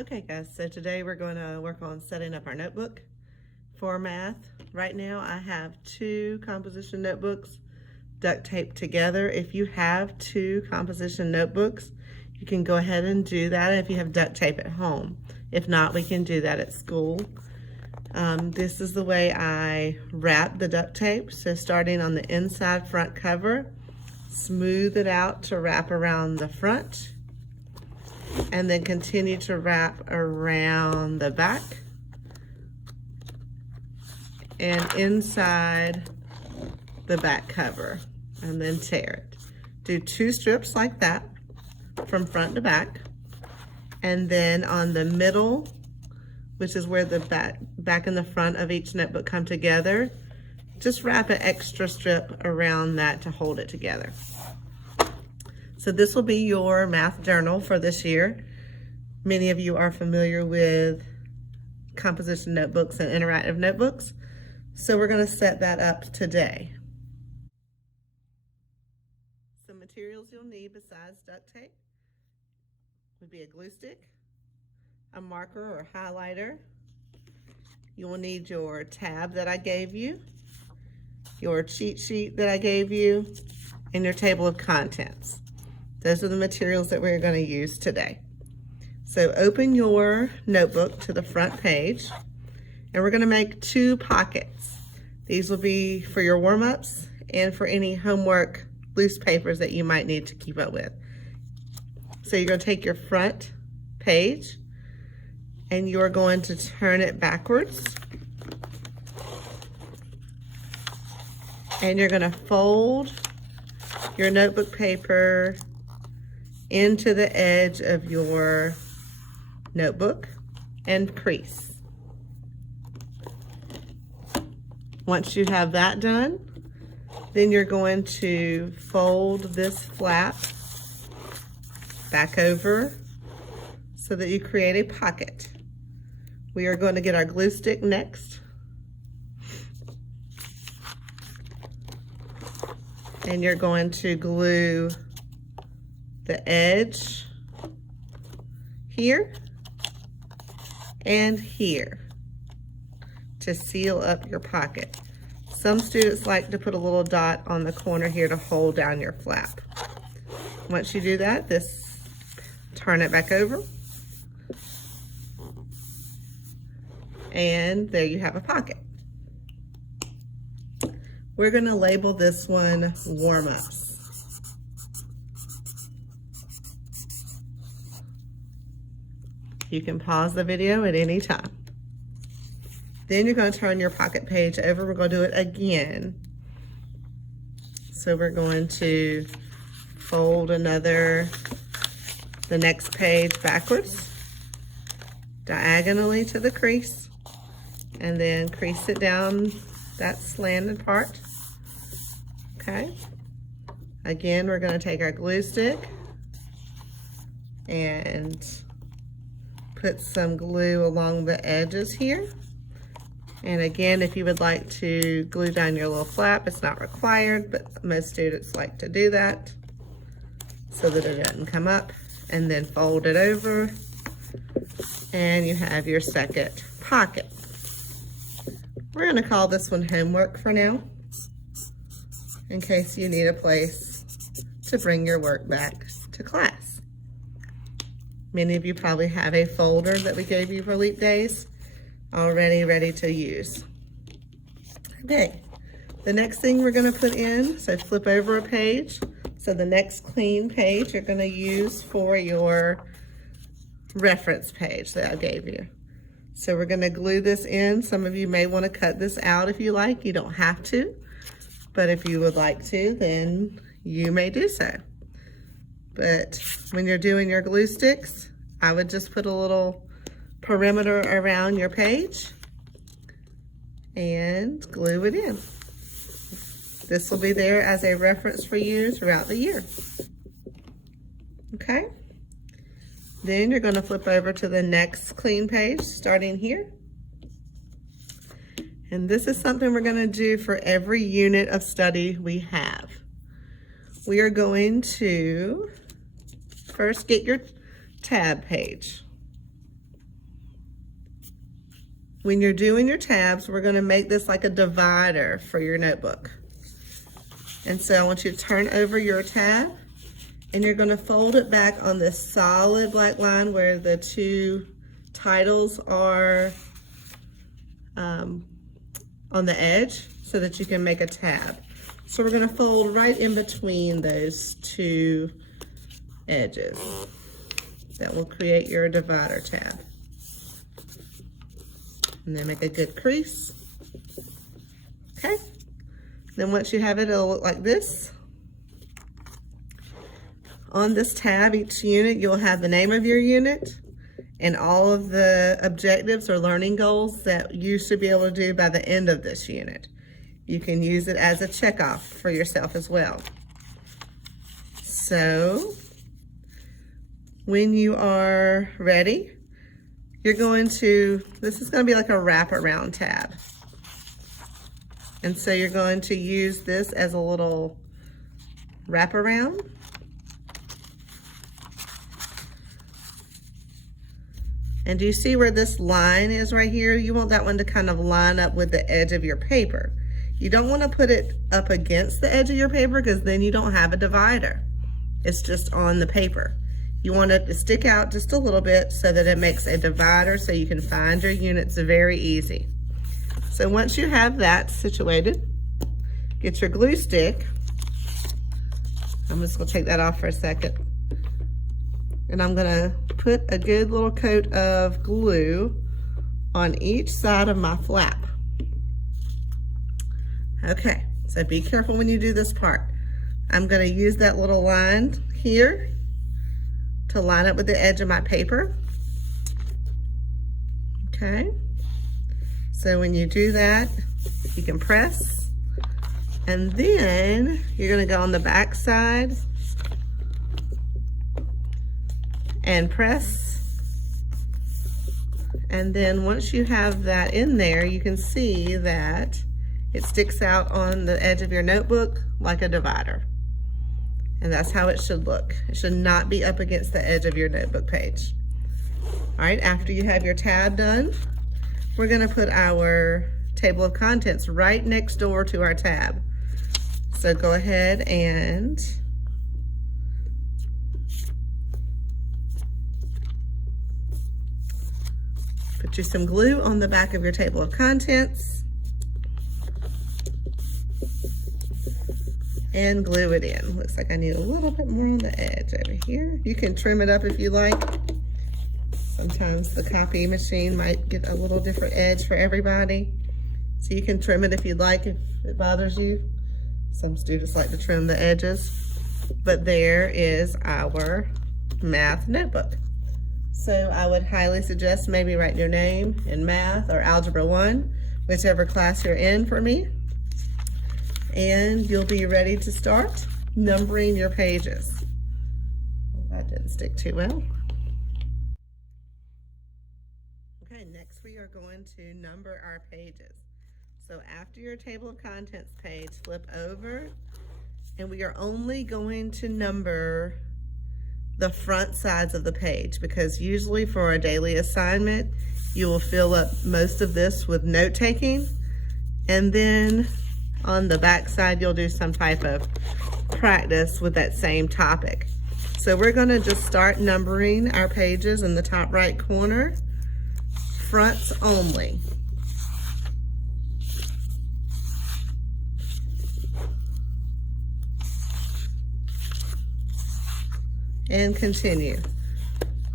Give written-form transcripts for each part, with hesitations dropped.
Okay guys, so today we're going to work on setting up our notebook for math. Right now I have two composition notebooks duct taped together. If you have two composition notebooks, you can go ahead and do that if you have duct tape at home. If not, we can do that at school. This is the way I wrap the duct tape. So starting on the inside front cover, smooth it out to wrap around the front, and then continue to wrap around the back and inside the back cover, and then tear it. Do two strips like that from front to back, and then on the middle, which is where the back and the front of each notebook come together, just wrap an extra strip around that to hold it together. So this will be your math journal for this year. Many of you are familiar with composition notebooks and interactive notebooks. So we're going to set that up today. Some materials you'll need besides duct tape would be a glue stick, a marker or highlighter. You will need your tab that I gave you, your cheat sheet that I gave you, and your table of contents. Those are the materials that we're going to use today. So open your notebook to the front page, and we're going to make two pockets. These will be for your warm-ups and for any homework loose papers that you might need to keep up with. So you're going to take your front page and you're going to turn it backwards, and you're going to fold your notebook paper into the edge of your notebook and crease. Once you have that done, then you're going to fold this flap back over so that you create a pocket. We are going to get our glue stick next. And you're going to glue the edge here and here to seal up your pocket. Some students like to put a little dot on the corner here to hold down your flap. Once you do that, turn it back over, and there you have a pocket. We're going to label this one warm-ups. You can pause the video at any time. Then you're going to turn your pocket page over. We're going to do it again. So we're going to fold the next page backwards, diagonally to the crease, and then crease it down that slanted part. Okay. Again, we're going to take our glue stick and put some glue along the edges here. And again, if you would like to glue down your little flap, it's not required, but most students like to do that so that it doesn't come up. And then fold it over, and you have your second pocket. We're going to call this one homework for now, in case you need a place to bring your work back to class. Many of you probably have a folder that we gave you for Leap Days already ready to use. Okay, the next thing we're going to put in, so flip over a page. So the next clean page you're going to use for your reference page that I gave you. So we're going to glue this in. Some of you may want to cut this out if you like. You don't have to, but if you would like to, then you may do so. But when you're doing your glue sticks, I would just put a little perimeter around your page and glue it in. This will be there as a reference for you throughout the year. Okay? Then you're going to flip over to the next clean page, starting here. And this is something we're going to do for every unit of study we have. We are going to first get your tab page. when you're doing your tabs, we're going to make this like a divider for your notebook. And so I want you to turn over your tab, and you're going to fold it back on this solid black line where the two titles are on the edge, so that you can make a tab. So we're going to fold right in between those two edges. That will create your divider tab. And then make a good crease. Okay. Then once you have it, it'll look like this. On this tab, each unit, you'll have the name of your unit and all of the objectives or learning goals that you should be able to do by the end of this unit. You can use it as a checkoff for yourself as well. So, when you are ready, you're going to, this is going to be like a wraparound tab. And so you're going to use this as a little wraparound. And do you see where this line is right here? You want that one to kind of line up with the edge of your paper. You don't want to put it up against the edge of your paper because then you don't have a divider. It's just on the paper. You want it to stick out just a little bit so that it makes a divider so you can find your units very easy. So once you have that situated, get your glue stick. I'm just gonna take that off for a second. And I'm gonna put a good little coat of glue on each side of my flap. Okay, so be careful when you do this part. I'm gonna use that little line here to line up with the edge of my paper. Okay, so when you do that, you can press, and then you're gonna go on the back side and press, and then once you have that in there, you can see that it sticks out on the edge of your notebook like a divider. And that's how it should look. It should not be up against the edge of your notebook page. All right, after you have your tab done, we're gonna put our table of contents right next door to our tab. So go ahead and put you some glue on the back of your table of contents and glue it in. Looks like I need a little bit more on the edge over here. You can trim it up if you like. Sometimes the copy machine might get a little different edge for everybody. So you can trim it if you'd like, if it bothers you. Some students like to trim the edges. But there is our math notebook. So I would highly suggest maybe write your name in math or Algebra 1, whichever class you're in for me. And you'll be ready to start numbering your pages. Well, that didn't stick too well. Okay, next we are going to number our pages. So after your table of contents page, flip over, and we are only going to number the front sides of the page, because usually for a daily assignment, you will fill up most of this with note taking, and then on the back side, you'll do some type of practice with that same topic. So we're gonna just start numbering our pages in the top right corner, fronts only. And continue.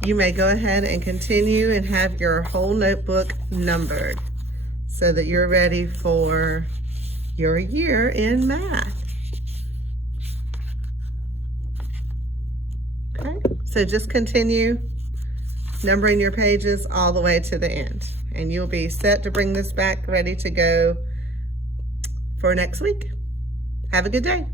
You may go ahead and continue and have your whole notebook numbered so that you're ready for your year in math. Okay, so just continue numbering your pages all the way to the end, and you'll be set to bring this back ready to go for next week. Have a good day.